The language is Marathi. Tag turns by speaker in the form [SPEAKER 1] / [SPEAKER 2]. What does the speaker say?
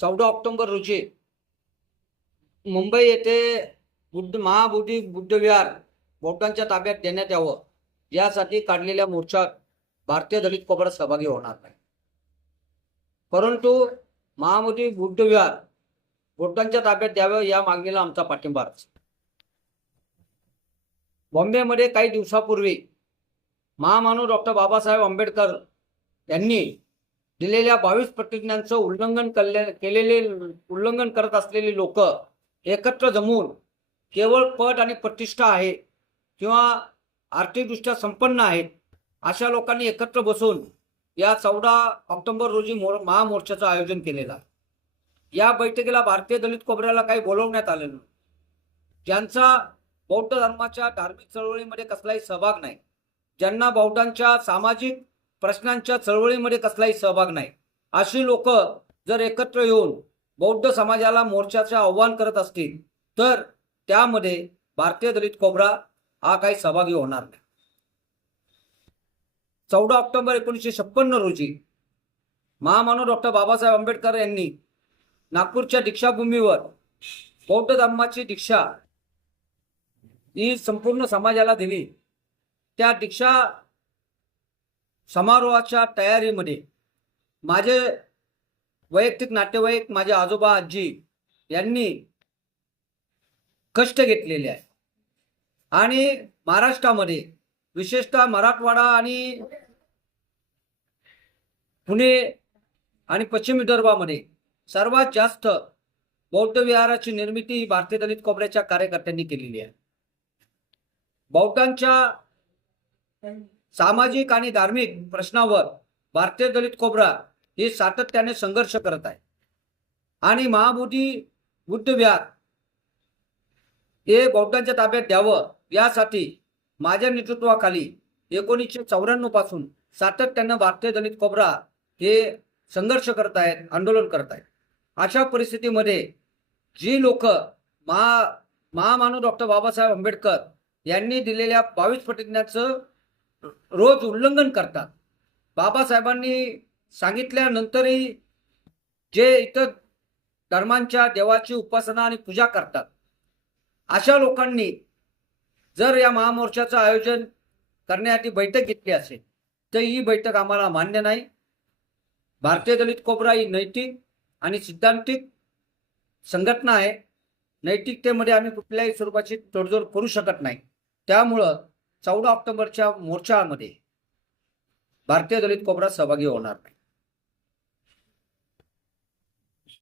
[SPEAKER 1] चौदा ऑक्टोबर रोजी मुंबई येथे बुद्ध महाबोधी बुद्धविहार बोटांच्या ताब्यात देण्यात यावं. यासाठी काढलेल्या मोर्चात भारतीय दलित कोबरा सहभागी होणार नाही. परंतु महाबोधी बुद्धविहार बोटांच्या ताब्यात द्यावं या मागणीला आमचा पाठिंबा बॉम्बेमध्ये काही दिवसापूर्वी महामानव डॉक्टर बाबासाहेब आंबेडकर यांनी दिलेल्या बावीस प्रतिज्ञांचं उल्लंघन केलेले उल्लंघन करत असलेली लोक एकत्र जमून केवळ पद आणि प्रतिष्ठा आहे किंवा आर्थिकदृष्ट्या संपन्न आहेत अशा लोकांनी एकत्र बसून या चौदा ऑक्टोबर रोजी मोर महामोर्चाचं आयोजन केलेलं या बैठकीला भारतीय दलित कोबऱ्याला काही बोलवण्यात आलेलं नाही. ज्यांचा बौद्ध धर्माच्या धार्मिक चळवळीमध्ये कसलाही सहभाग नाही ज्यांना बौद्धांच्या सामाजिक प्रश्नांच्या चळवळीमध्ये कसलाही सहभाग नाही. अशी लोक जर एकत्र येऊन बौद्ध समाजाला मोर्चाचे आव्हान करत असतील तर त्यामध्ये भारतीय दलित कोबरा हा काही सहभागी होणार नाही. चौदा ऑक्टोबर एकोणीसशे छप्पन्न रोजी महामानव डॉक्टर बाबासाहेब आंबेडकर यांनी नागपूरच्या दीक्षाभूमीवर बौद्ध धर्माची दीक्षा ही संपूर्ण समाजाला दिली. त्या दीक्षा समारोहाच्या तयारीमध्ये माझे वैयक्तिक नातेवाईक माझे आजोबा आजी यांनी कष्ट घेतलेले आहे. आणि महाराष्ट्रामध्ये विशेषतः मराठवाडा आणि पुणे आणि पश्चिम विदर्भामध्ये सर्वात जास्त बौद्ध विहाराची निर्मिती ही भारतीय दलित कोबऱ्याच्या कार्यकर्त्यांनी केलेली आहे. बौद्धांच्या सामाजिक आणि धार्मिक प्रश्नावर भारतीय दलित कोबरा हे सातत्याने संघर्ष करत आहे. आणि महाबोधी बुद्ध हे बौद्धांच्या ताब्यात द्यावं यासाठी माझ्या नेतृत्वाखाली एकोणीसशे चौऱ्याण्णवपासून सातत्यानं भारतीय दलित कोबरा हे संघर्ष करत आहेत आंदोलन करत आहेत. अशा परिस्थितीमध्ये जी लोक महा महामानव डॉक्टर बाबासाहेब आंबेडकर यांनी दिलेल्या बावीस प्रतिज्ञाचं रोज उल्लंघन करतात. बाबासाहेबांनी सांगितल्यानंतरही जे इतर धर्मांच्या देवाची उपासना आणि पूजा करतात अशा लोकांनी जर या महामोर्चाचं आयोजन करण्यासाठी बैठक घेतली असेल तर ही बैठक आम्हाला मान्य नाही. भारतीय दलित कोबरा ही नैतिक आणि सिद्धांतिक संघटना आहे. नैतिकतेमध्ये आम्ही कुठल्याही स्वरूपाची तोडजोड करू शकत नाही. त्यामुळं चौदा ऑक्टोबरच्या मोर्चामध्ये भारतीय दलित कोबरा सहभागी होणार नाही.